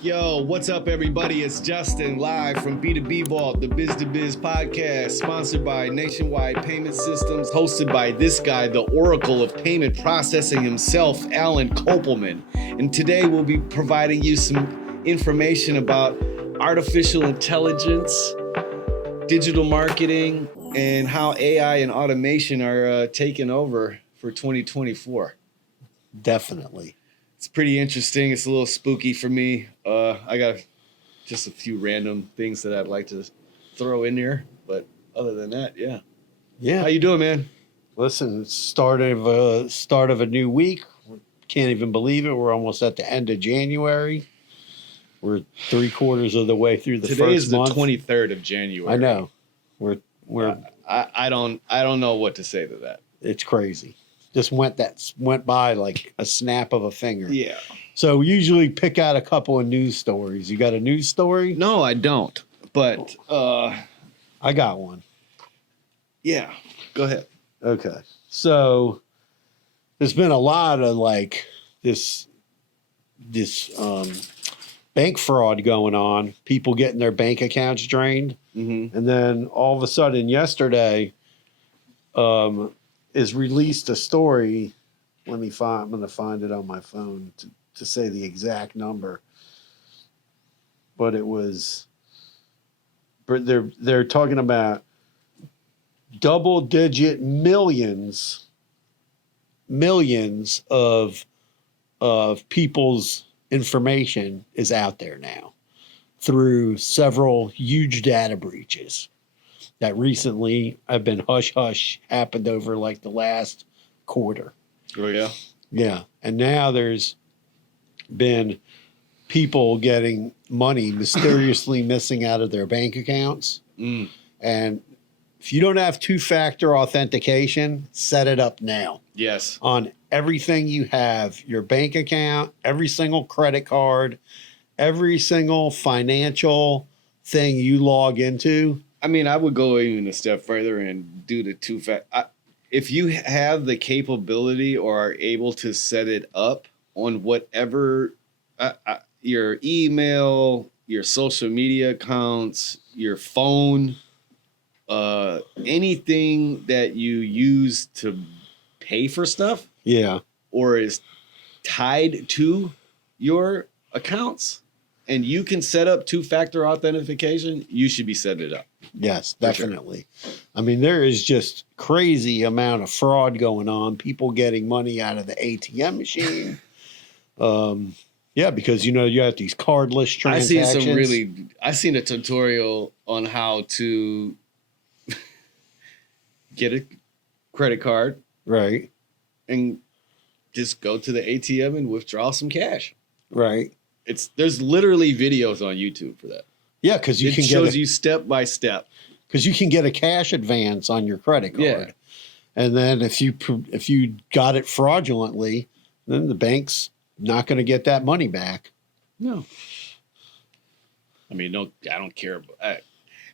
Yo, what's up, everybody? It's Justin live from B2B Vault, the Biz to Biz podcast, sponsored by Nationwide Payment Systems, hosted by this guy, the oracle of payment processing himself, Alan Kopelman. And today we'll be providing you some information about artificial intelligence, digital marketing, and how AI and automation are taking over for 2024. Definitely. It's pretty interesting. It's a little spooky for me. I got just a few random things that I'd like to throw in there, but other than that, yeah. Yeah. How you doing, man? Listen, start of a new week. Can't even believe it. We're almost at the end of January. We're 3/4 of the way through the Today first is the month. 23rd of January. I know. We're I don't know what to say to that. It's crazy. Just went by like a snap of a finger. Yeah. So we usually pick out a couple of news stories. You got a news story? No, I don't. But I got one. yeah. Go ahead. Okay. So there's been a lot of like this bank fraud going on, people getting their bank accounts drained. Mm-hmm. And then all of a sudden yesterday is released a story. I'm going to find it on my phone to say the exact number. But they're talking about double-digit millions of people's information is out there now through several huge data breaches that recently have been hush happened over like the last quarter. Oh, yeah. Yeah. And now there's been people getting money mysteriously missing out of their bank accounts. Mm. And if you don't have two-factor authentication, set it up now. Yes. On everything you have, your bank account, every single credit card, every single financial thing you log into. I mean, I would go even a step further and do the two-factor. If you have the capability or are able to set it up on whatever your email, your social media accounts, your phone, anything that you use to pay for stuff, Yeah. or is tied to your accounts, and you can set up two-factor authentication, you should be setting it up. Yes, definitely. Sure. I mean, there is just crazy amount of fraud going on. People getting money out of the ATM machine. Yeah, because you have these cardless transactions. I seen a tutorial on how to get a credit card, right, and just go to the ATM and withdraw some cash. Right. There's literally videos on YouTube for that. Yeah, because it shows you step by step. Because you can get a cash advance on your credit card, yeah. And then if you got it fraudulently, then the bank's not going to get that money back. No. I mean, no, I don't care.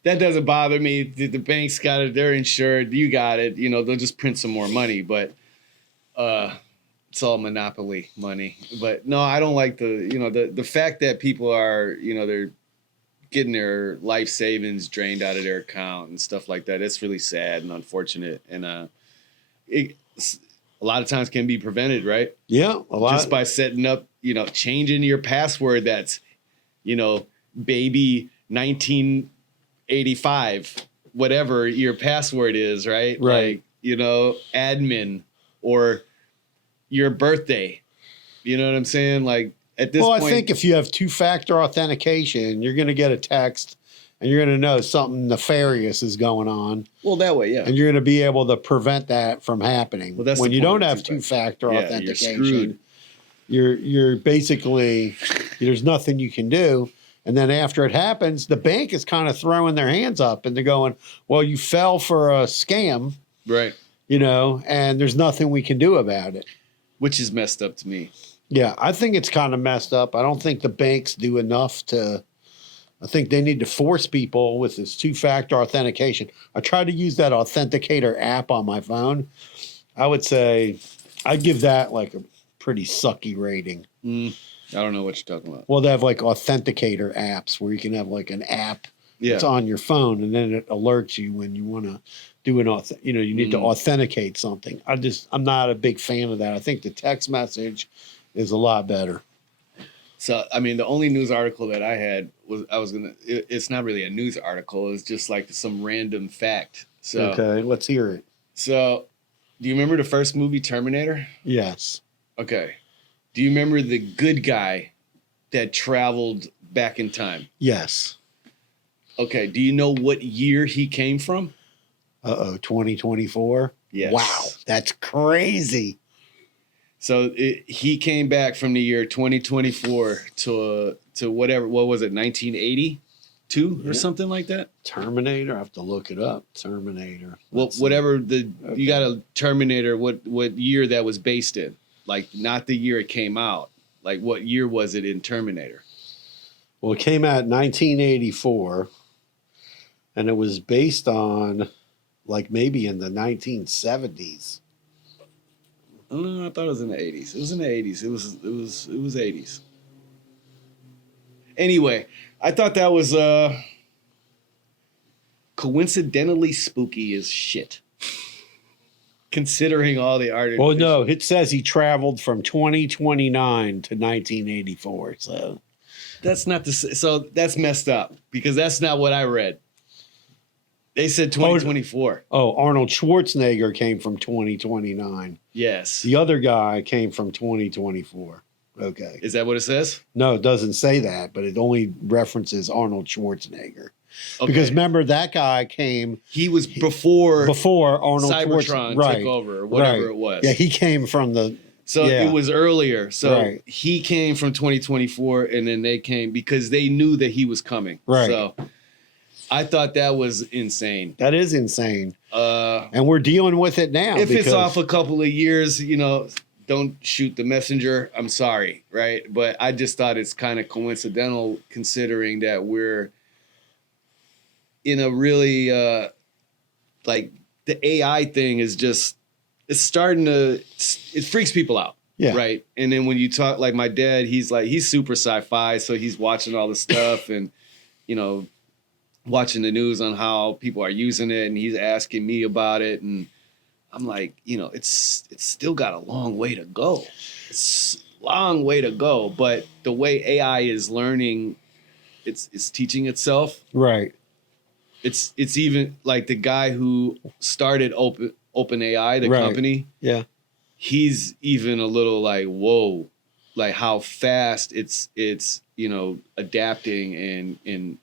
That doesn't bother me. The bank's got it. They're insured. You got it. They'll just print some more money. But it's all monopoly money. But no, I don't like the fact that people are, they're getting their life savings drained out of their account and stuff like that. It's really sad and unfortunate. And a lot of times can be prevented, right? Yeah, a lot. Just by setting up, changing your password that's, baby 1985, whatever your password is, right? Right. Like, admin or your birthday. You know what I'm saying? Like at this point. I think if you have two-factor authentication, you're going to get a text and you're going to know something nefarious is going on. Well, that way, yeah. And you're going to be able to prevent that from happening. Well, that's when you don't have two-factor authentication, you're basically, there's nothing you can do. And then after it happens, the bank is kind of throwing their hands up and they're going, well, you fell for a scam. Right. And there's nothing we can do about it. Which is messed up to me. Yeah, I think it's kind of messed up. I don't think the banks do enough I think they need to force people with this two-factor authentication. I tried to use that Authenticator app on my phone. I would say I'd give that like a pretty sucky rating. I don't know what you're talking about. Well, they have like authenticator apps where you can have like an app Yeah. that's on your phone, and then it alerts you when you want to do you need to authenticate something. I'm not a big fan of that. I think the text message is a lot better. So, I mean, the only news article that I had was it's not really a news article. It's just like some random fact. So, Okay, let's hear it. So, do you remember the first movie, Terminator? Yes. Okay. Do you remember the good guy that traveled back in time? Yes. Okay. Do you know what year he came from? 2024? Yes. Wow, that's crazy. So he came back from the year 2024 to whatever, what was it, 1982 or something like that? Terminator, I have to look it up. Terminator. Well, whatever you got a Terminator, what year that was based in? Like, not the year it came out. Like, what year was it in Terminator? Well, it came out in 1984, and it was based on like maybe in the 1970s. I thought it was in the 80s. It was in the 80s. It was 80s. Anyway, I thought that was coincidentally spooky as shit. Considering all the art. Well, no, it says he traveled from 2029 to 1984. So that's not the so that's messed up because that's not what I read. They said 2024. Oh, Arnold Schwarzenegger came from 2029. Yes. The other guy came from 2024. Okay. Is that what it says? No, it doesn't say that, but it only references Arnold Schwarzenegger. Okay. Because remember, that guy came. He was before Arnold Cybertron took over, or whatever it was. Yeah, he came from the. So it was earlier. So Right. he came from 2024, and then they came because they knew that he was coming. Right. So I thought that was insane. That is insane. And And we're dealing with it now. if it's off a couple of years, don't shoot the messenger. I'm sorry, right? But I just thought it's kind of coincidental considering that we're in a really like the AI thing is just it's starting to it freaks people out. Yeah. Right. And then when you talk like my dad, he's super sci-fi, so he's watching all the stuff and watching the news on how people are using it, and he's asking me about it, and I'm like, it's still got a long way to go. It's a long way to go, but the way AI is learning, it's teaching itself. Right. It's even like the guy who started OpenAI, the Right. company. Yeah. He's even a little like, whoa, like how fast it's adapting and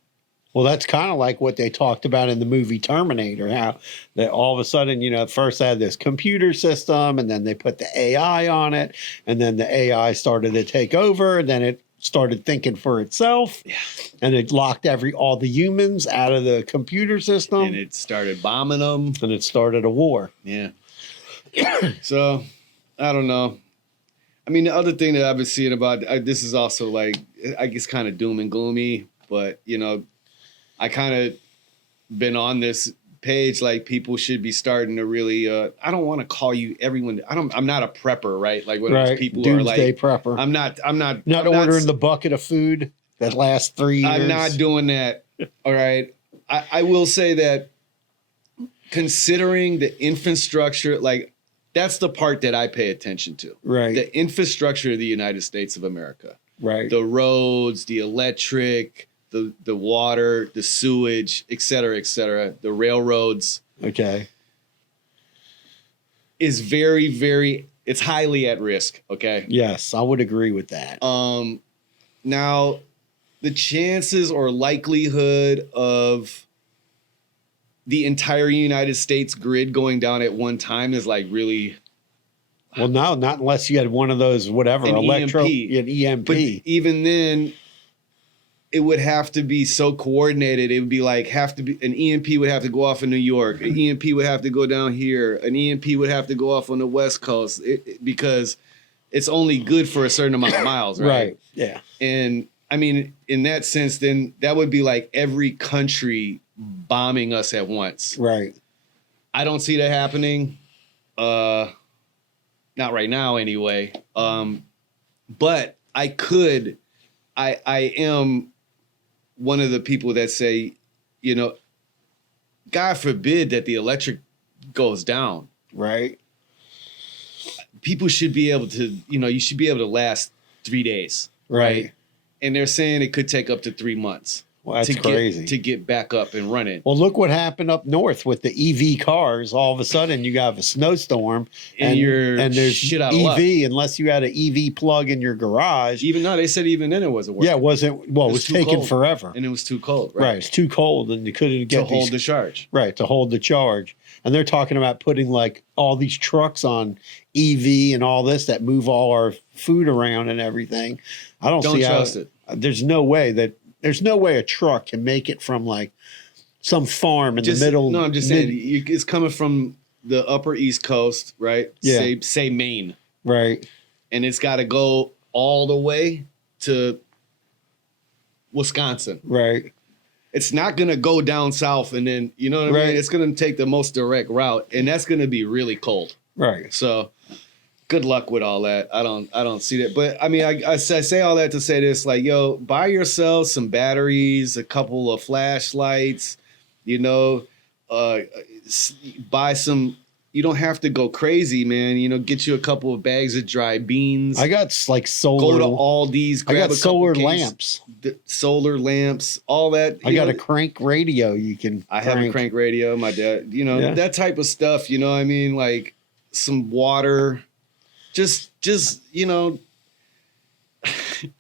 Well, that's kind of like what they talked about in the movie Terminator, how that all of a sudden, at first they had this computer system and then they put the AI on it, and then the AI started to take over, and then it started thinking for itself. Yeah. And it locked all the humans out of the computer system. and it started bombing them. And it started a war. Yeah. So, I don't know. I mean, the other thing that I've been seeing about this is also like, I guess, kind of doom and gloomy, but I kind of been on this page like people should be starting to really. I don't want to call you everyone. I'm not a prepper, right? Like when Right. people Doomsday are like, prepper. I'm not ordering the bucket of food that lasts 3 years. I'm not doing that. All right. I will say that considering the infrastructure, like that's the part that I pay attention to. Right. The infrastructure of the United States of America. Right. The roads, the electric, the water, the sewage, et cetera, the railroads Okay. is very, very, it's highly at risk. Okay. Yes, I would agree with that. Now the chances or likelihood of the entire United States grid going down at one time is like really. Well, no, not unless you had one of those, whatever, An EMP. an EMP. But even then, it would have to be so coordinated. It would be like an EMP would have to go off in New York. An EMP would have to go down here. An EMP would have to go off on the West Coast because it's only good for a certain amount of miles, right? Right. Yeah. And I mean, in that sense, then that would be like every country bombing us at once. Right. I don't see that happening. Not right now, anyway. But I am one of the people that say, you know, God forbid that the electric goes down. Right. People should be able to, you know, you should be able to last 3 days. Right. And they're saying it could take up to 3 months. Well, that's crazy. To get back up and running. Well, look what happened up north with the EV cars. All of a sudden, you got a snowstorm, And there's shit out of luck. EV unless you had an EV plug in your garage. Even though they said even then it wasn't working. Yeah, it wasn't. Well, it was too taking cold. forever. And it was too cold. Right, it's too cold, and you couldn't get To hold these, the charge. right to hold the charge. And they're talking about putting like all these trucks on EV and all this that move all our food around and everything. I don't see trust how. it. There's no way a truck can make it from like some farm in the middle. No, I'm just saying it's coming from the upper East Coast, right? Yeah. Say Maine. Right. And it's got to go all the way to Wisconsin. Right. It's not going to go down south and then, you know what I Right. mean? It's going to take the most direct route, and that's going to be really cold. Right. So good luck with all that. I don't see that. But I mean, I say all that to say this, like, yo, buy yourself some batteries, a couple of flashlights, you know, buy some. You don't have to go crazy, man. You know, get you a couple of bags of dry beans. I got like solar. Go to Aldi's. I Grab got a couple solar case- lamps. solar lamps, all that. I you got know, a crank radio. You can. I have a crank radio. My dad, you know, Yeah. that type of stuff. You know what I mean? Like some water. Just you know,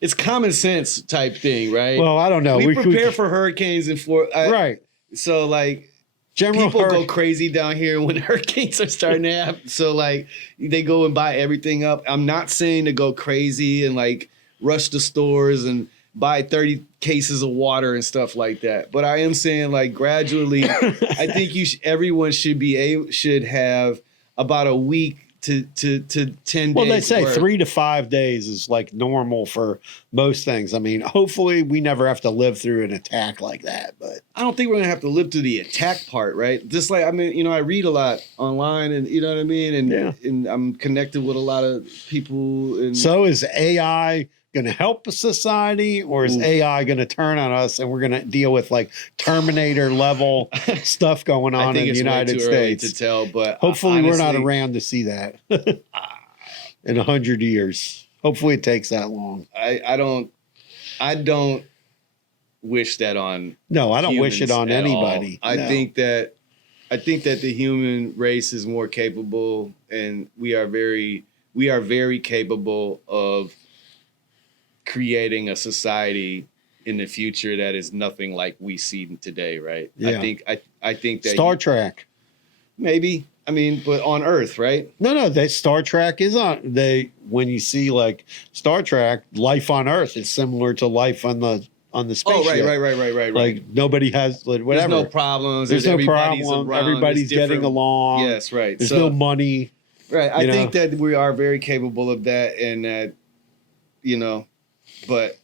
it's common sense type thing, right? Well, I don't know. we prepare for hurricanes and right. So like General people go hurricane. crazy down here when hurricanes are starting to happen. So like they go and buy everything up. I'm not saying to go crazy and like rush the stores and buy 30 cases of water and stuff like that. But I am saying like gradually, I think everyone should have about a week to 10 days. Well, they say worth. 3 to 5 days is like normal for most things. I mean, hopefully we never have to live through an attack like that. But I don't think we're gonna have to live through the attack part, right? Just like, I mean, you know, I read a lot online, and you know what I mean, and Yeah. and I'm connected with a lot of people. And so is AI going to help society, or is Oof. AI going to turn on us and we're going to deal with like Terminator level stuff going I on think in the it's United way too early States? to tell, but Hopefully, we're not honestly, around to see that in 100 years. Hopefully, it takes that long. I don't wish that on. No, I don't wish it humans on at anybody. all. I No. think that the human race is more capable, and we are very capable of creating a society in the future that is nothing like we see today, right? Yeah. I think that Star Trek. maybe. I mean, but on Earth, right? No, that Star Trek is on. When you see like Star Trek, life on Earth is similar to life on the spaceship. Oh, right. Like nobody has whatever. There's no problems. There's no everybody's problem. around, Everybody's there's getting different- along. Yes, right. There's So- no money. Right. I you think know? that we are very capable of that, and that, you know, but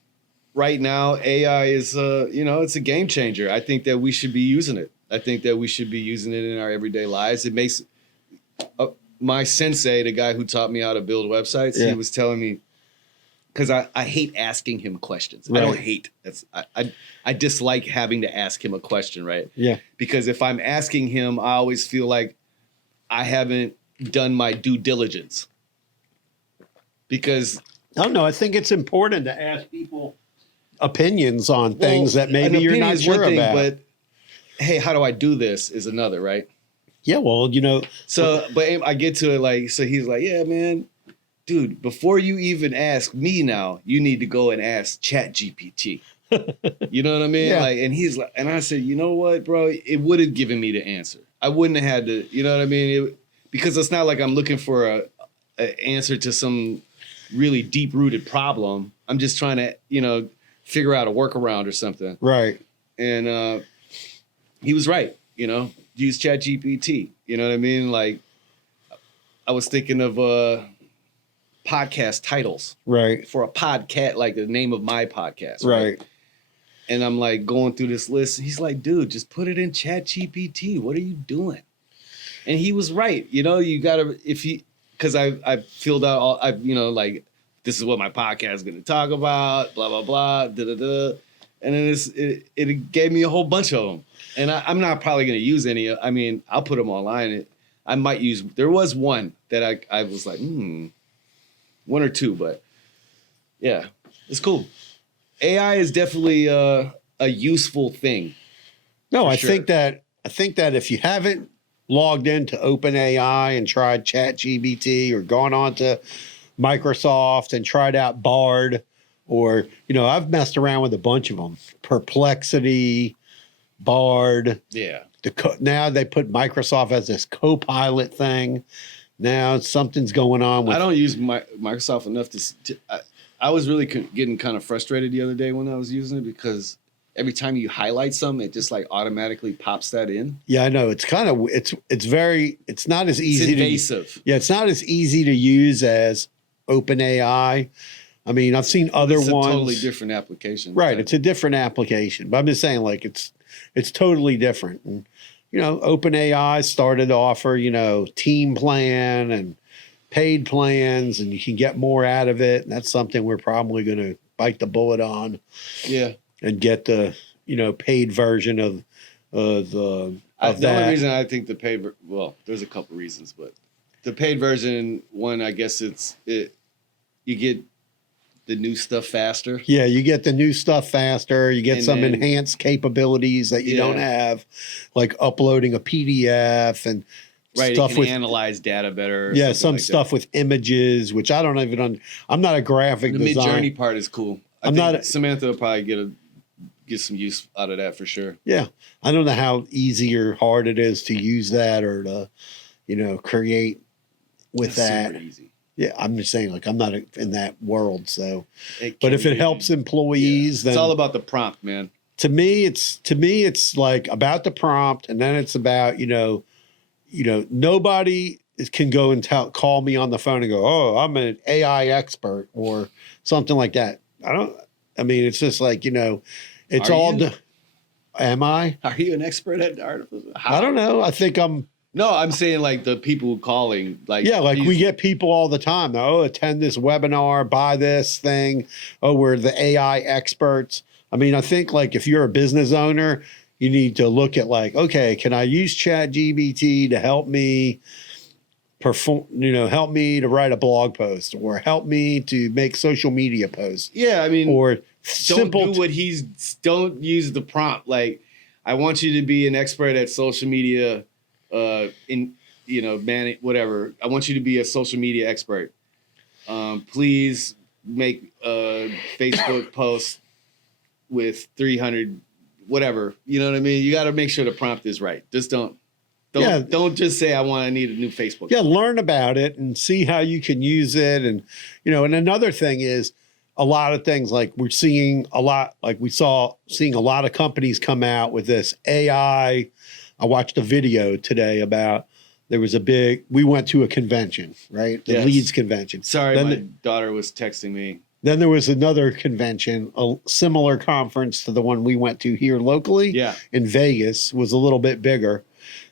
right now AI is, you know, it's a game changer. I think that we should be using it. I think that we should be using it in our everyday lives. It makes my sensei, the guy who taught me how to build websites, Yeah. he was telling me, because I hate asking him questions. I Right. don't hate. I dislike having to ask him a question, right? Yeah. Because if I'm asking him, I always feel like I haven't done my due diligence. Because I don't know. I think it's important to ask people opinions on things well, that maybe an you're opinion not is one sure thing, about. But hey, how do I do this is another, right? Yeah, well, you know, So, but I get to it like, so he's like, yeah, man, dude, before you even ask me now, you need to go and ask ChatGPT. You know what I mean? Yeah. Like, and he's like, and I said, you know what, bro? It would have given me the answer. I wouldn't have had to, you know what I mean? Because it's not like I'm looking for a answer to some really deep rooted problem. I'm just trying to, you know, figure out a workaround or something. right. And he was right, you know, use ChatGPT. You know what I mean? Like, I was thinking of podcast titles Right. for a podcast, like the name of my podcast. Right. And I'm like going through this list. He's like, dude, just put it in ChatGPT. What are you doing? And he was right. You know, you got to, because I filled out all, you know, like this is what my podcast is going to talk about, blah, blah, blah, da, da, da. And then it gave me a whole bunch of them. And I'm not probably going to use any. I mean, I'll put them online. I might use, there was one that I was like, one or two, but yeah, it's cool. AI is definitely a useful thing. No, I sure. think that if you haven't logged into OpenAI and tried ChatGPT or gone on to Microsoft and tried out Bard, or, I've messed around with a bunch of them. Perplexity, Bard. Yeah. Now they put Microsoft as this co-pilot thing. Now something's going on with. I don't use Microsoft enough I was really getting kind of frustrated the other day when I was using it, because every time you highlight something, it just like automatically pops that in. Yeah, I know. It's kind of it's not as easy. It's invasive. It's not as easy to use as OpenAI. I mean, I've seen other ones. It's a totally different application. Right. It's a different application. But I'm just saying, like, it's totally different. And, OpenAI started to offer, team plan and paid plans, and you can get more out of it. And that's something we're probably going to bite the bullet on. Yeah. And get the, paid version of that. The only reason I think the paid, there's a couple reasons, but the paid version, one, I guess you get the new stuff faster. Yeah, you get the new stuff faster. You get some enhanced capabilities that you don't have, like uploading a PDF and stuff you can with analyze data better. Yeah, some stuff with images, which I don't even. I'm not a graphic designer. The Midjourney part is cool. I think Samantha will probably get some use out of that for sure. Yeah, I don't know how easy or hard it is to use that or to, create with that. Super easy. Yeah, I'm just saying, like, I'm not in that world, so. But if it helps employees, then it's all about the prompt, man. To me, it's like about the prompt, and then it's about nobody can go and call me on the phone and go, "Oh, I'm an AI expert" or something like that. It's just like it's Are all. you? Am I? Are you an expert at artificial? I don't know. I think I'm. No, I'm saying like the people calling, like we get people all the time. Oh, attend this webinar, buy this thing. Oh, we're the AI experts. I mean, I think like if you're a business owner, you need to look at like, okay, can I use ChatGPT to help me perform? Help me to write a blog post or help me to make social media posts. Yeah, I mean, or don't use the prompt. Like, I want you to be an expert at social media. Whatever. I want you to be a social media expert. Please make a Facebook post with 300, whatever. You know what I mean? You got to make sure the prompt is right. Just don't just say I need a new Facebook. Yeah, learn about it and see how you can use it. And, and another thing is a lot of things like we're seeing a lot, like seeing a lot of companies come out with this AI. I watched a video today about we went to a convention, right? The Leeds convention. Sorry, my daughter was texting me. Then there was another convention, a similar conference to the one we went to here locally. Yeah. In Vegas, was a little bit bigger.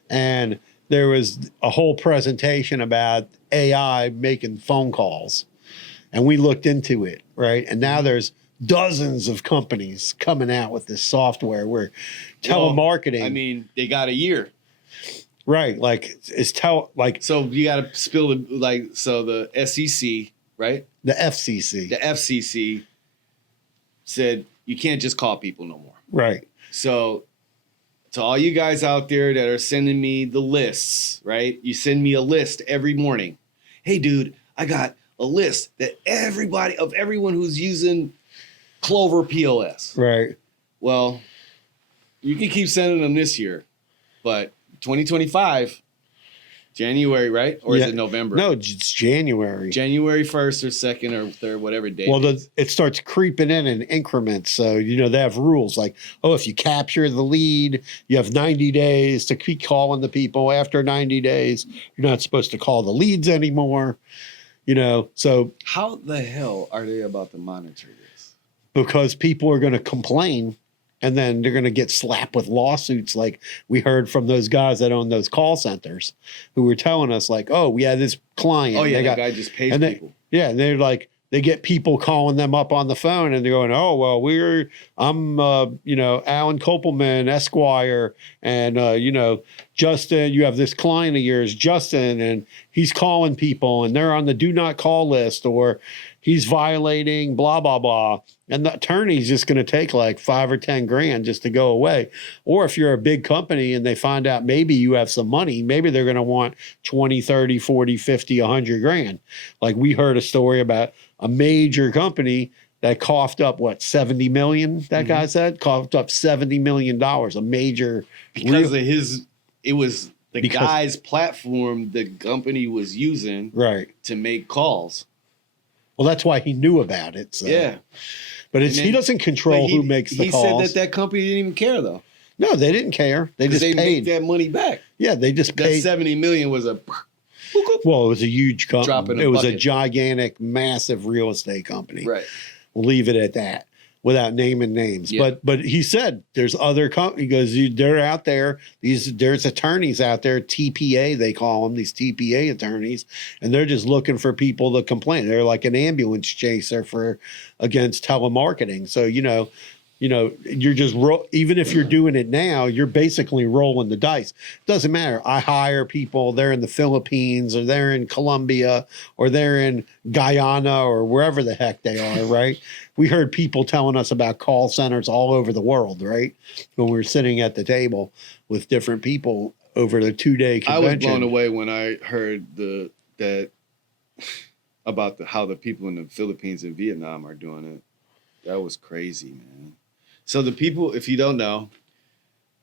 And there was a whole presentation about AI making phone calls. And we looked into it, right? And now there's dozens of companies coming out with this software where telemarketing. I mean, they got a year. Right. Like so you got to spill the SEC, right? The FCC. The FCC said you can't just call people no more. Right. So to all you guys out there that are sending me the lists, right? You send me a list every morning. Hey, dude, I got a list that everyone who's using Clover POS. Right. Well, you can keep sending them this year, but 2025, January, right? Or is it November? No, it's January. January 1st or 2nd or 3rd, whatever date. Well, it starts creeping in increments. So, they have rules like, if you capture the lead, you have 90 days to keep calling the people. After 90 days, you're not supposed to call the leads anymore. So how the hell are they about to monitor this? Because people are going to complain and then they're going to get slapped with lawsuits. Like we heard from those guys that own those call centers who were telling us like, oh, we had this client. Oh, yeah, that guy just pays people. Yeah, and they're like, they get people calling them up on the phone and they're going, oh, well, I'm, Alan Kopelman, Esquire. And, Justin, you have this client of yours, Justin, and he's calling people and they're on the do not call list, or he's violating blah, blah, blah. And the attorney's just going to take like 5 or 10 grand just to go away. Or if you're a big company and they find out maybe you have some money, maybe they're going to want 20, 30, 40, 50, 100 grand. Like we heard a story about a major company that coughed up, 70 million, that guy said? Coughed up $70 million, a major. Because it was the guy's platform the company was using right to make calls. Well, that's why he knew about it. So. Yeah. But he doesn't control who makes the calls. He said that company didn't even care, though. No, they didn't care. They just paid. Make that money back. Yeah, they just that paid. 70 million was a... Well, it was a huge company. It was a bucket. gigantic, massive real estate company. Right. We'll leave it at that without naming names. Yeah. But he said there's other companies. He goes, they're out there. There's attorneys out there, TPA they call them, these TPA attorneys, and they're just looking for people to complain. They're like an ambulance chaser against telemarketing. So you're just even if you're doing it now, you're basically rolling the dice. Doesn't matter. I hire people. They're in the Philippines, or they're in Colombia, or they're in Guyana, or wherever the heck they are. Right? We heard people telling us about call centers all over the world. Right? When we were sitting at the table with different people over the 2-day convention. I was blown away when I heard about how the people in the Philippines and Vietnam are doing it. That was crazy, man. So the people, if you don't know,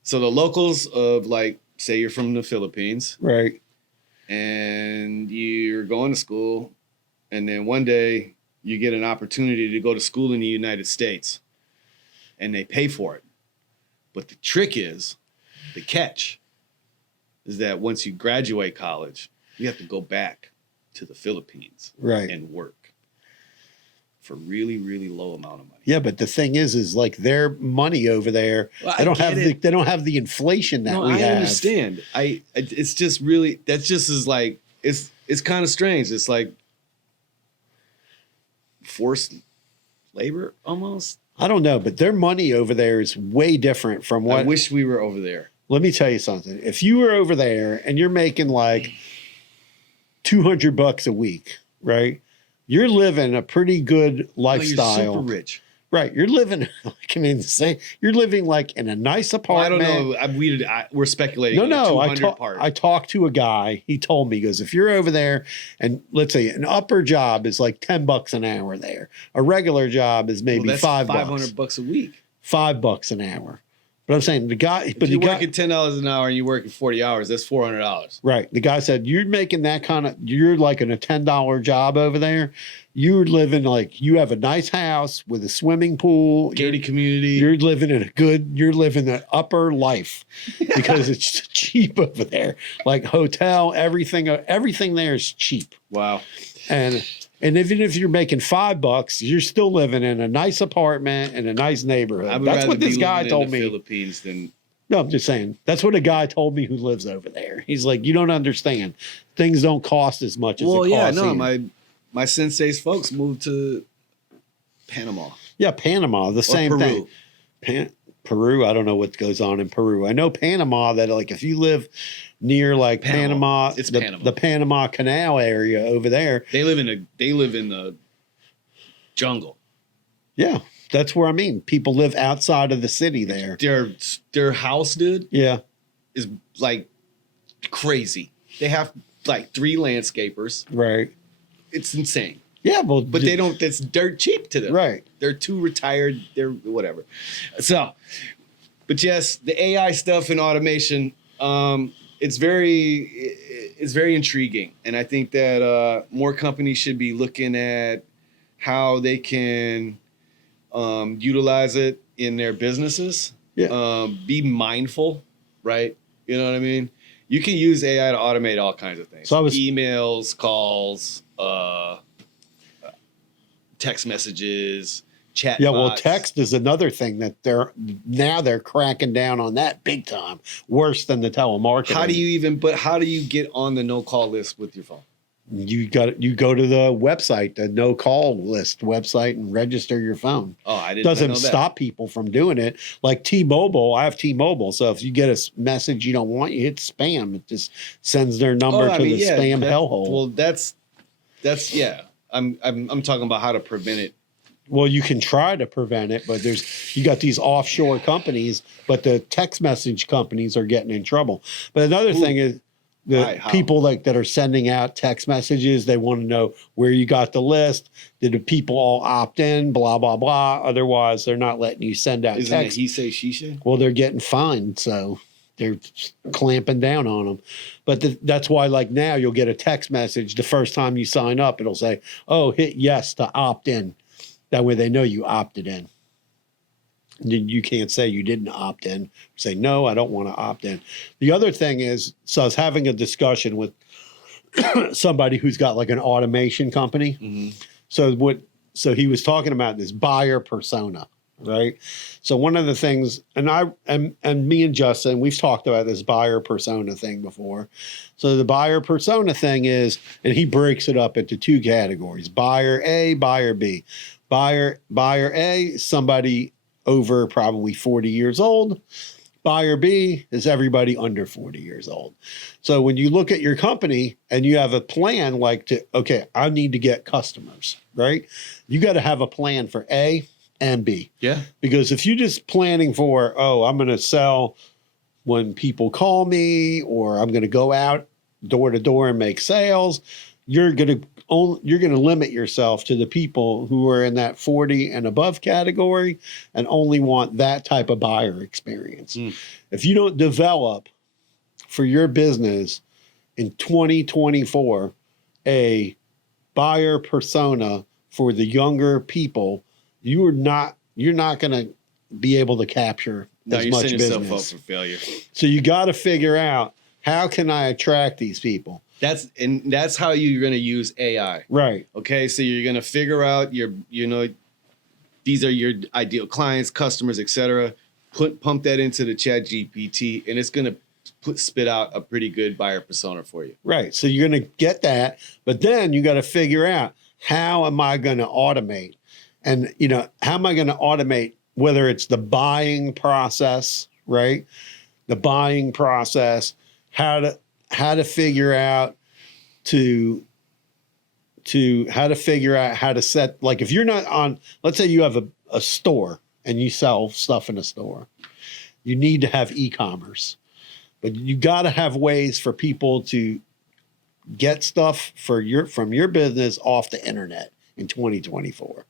so the locals of, like, say you're from the Philippines. Right. And you're going to school, and then one day you get an opportunity to go to school in the United States, and they pay for it. But the catch is that once you graduate college, you have to go back to the Philippines and work for really, really low amount of money. Yeah, but the thing is like their money over there, they don't have the inflation that we have. I understand. It's just really, that's just as like, it's kind of strange. It's like forced labor almost. I don't know, but their money over there is way different from what. I wish we were over there. Let me tell you something. If you were over there and you're making like $200 a week, right? You're living a pretty good lifestyle. You're super rich. Right. You're living, you're living like in a nice apartment. I don't know. We're speculating. No. I talked to a guy. He told me, he goes, if you're over there and let's say an upper job is like $10 an hour there. A regular job is maybe $5. $500 a week. $5 an hour. But I'm saying If you're working $10 an hour and you're working 40 hours, that's $400. Right. The guy said, you're making you're like in a $10 job over there. You're living like you have a nice house with a swimming pool. Gated community. You're living an upper life because it's cheap over there. Like hotel, everything there is cheap. Wow. And even if you're making $5, you're still living in a nice apartment in a nice neighborhood. That's what this guy told me. Philippines than. No, I'm just saying. That's what a guy told me who lives over there. He's like, you don't understand. Things don't cost as much as it costs. Well, yeah, no, my sensei's folks moved to Panama. Yeah, Panama, the same Peru. thing. Peru, I don't know what goes on in Peru. I know Panama, that like if you live near like Panama, it's the Panama Canal area over there. They live in the jungle. Yeah, that's where I mean. People live outside of the city there. Their house, dude, is like crazy. They have like 3 landscapers. Right. It's insane. Yeah, well, but they don't. That's dirt cheap to them. Right. They're too retired. They're whatever. So, but yes, the AI stuff and automation. It's very intriguing, and I think that more companies should be looking at how they can utilize it in their businesses. Yeah. Be mindful, right? You know what I mean? You can use AI to automate all kinds of things. So emails, calls, text messages, chat. Yeah, well, text is another thing that they're cracking down on that big time, worse than the telemarketing. How do you get on the no call list with your phone? You go to the website, the no call list website, and register your phone. Oh, I didn't Doesn't know that. stop people from doing it. Like T-Mobile, I have T-Mobile, so if you get a message you don't want, you hit spam. It just sends their number to the spam hellhole. Well, that's yeah. I'm talking about how to prevent it. Well, you can try to prevent it, but you got these offshore companies, but the text message companies are getting in trouble. But another thing is the people that are sending out text messages, they want to know where you got the list. Did the people all opt in? Blah, blah, blah. Otherwise, they're not letting you send out Isn't text. it he say, she say? Well, they're getting fined, so they're clamping down on them. But that's why, like now, you'll get a text message the first time you sign up. It'll say, "Oh, hit yes to opt in." That way, they know you opted in. You can't say you didn't opt in. Say, "No, I don't want to opt in." The other thing is, so I was having a discussion with somebody who's got like an automation company. Mm-hmm. So he was talking about this buyer persona, right? So one of the things, and me and Justin, we've talked about this buyer persona thing before. So the buyer persona thing is, and he breaks it up into two categories: buyer A, buyer B. Buyer A, somebody over probably 40 years old. Buyer B is everybody under 40 years old. So when you look at your company and you have a plan okay, I need to get customers, right? You got to have a plan for A and B. Yeah. Because if you're just planning for, I'm going to sell when people call me, or I'm going to go out door to door and make sales, you're going to limit yourself to the people who are in that 40 and above category and only want that type of buyer experience. If you don't develop for your business in 2024 a buyer persona for the younger people, you're not going to be able to capture as you're much setting business. yourself up for failure. So you got to figure out, how can I attract these people? That's how you're going to use AI. Right. Okay, so you're going to figure out these are your ideal clients, customers, etc. Pump that into the Chat GPT, and it's going to spit out a pretty good buyer persona for you. Right. So you're going to get that, but then you got to figure out, how am I going to automate? And how am I going to automate, whether it's the buying process, right? The buying process, how to figure out how to set, like, if you're not on, let's say you have a store and you sell stuff in a store, you need to have e-commerce, but you got to have ways for people to get stuff from your business off the internet in 2024.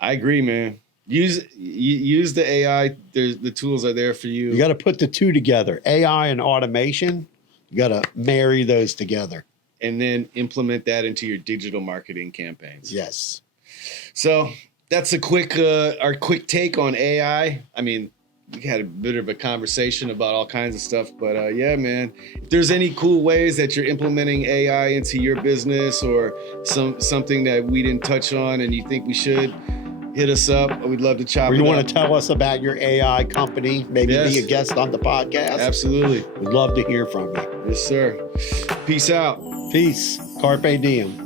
I agree, man. Use the AI. The tools are there for you. You got to put the two together, AI and automation. You got to marry those together. And then implement that into your digital marketing campaigns. Yes. So that's our quick take on AI. I mean, we had a bit of a conversation about all kinds of stuff, but yeah, man, if there's any cool ways that you're implementing AI into your business, or something that we didn't touch on and you think we should, hit us up. We'd love to chop it up. Or you want to tell us about your AI company, maybe be a guest on the podcast? Absolutely. We'd love to hear from you. Yes, sir. Peace out. Peace. Carpe diem.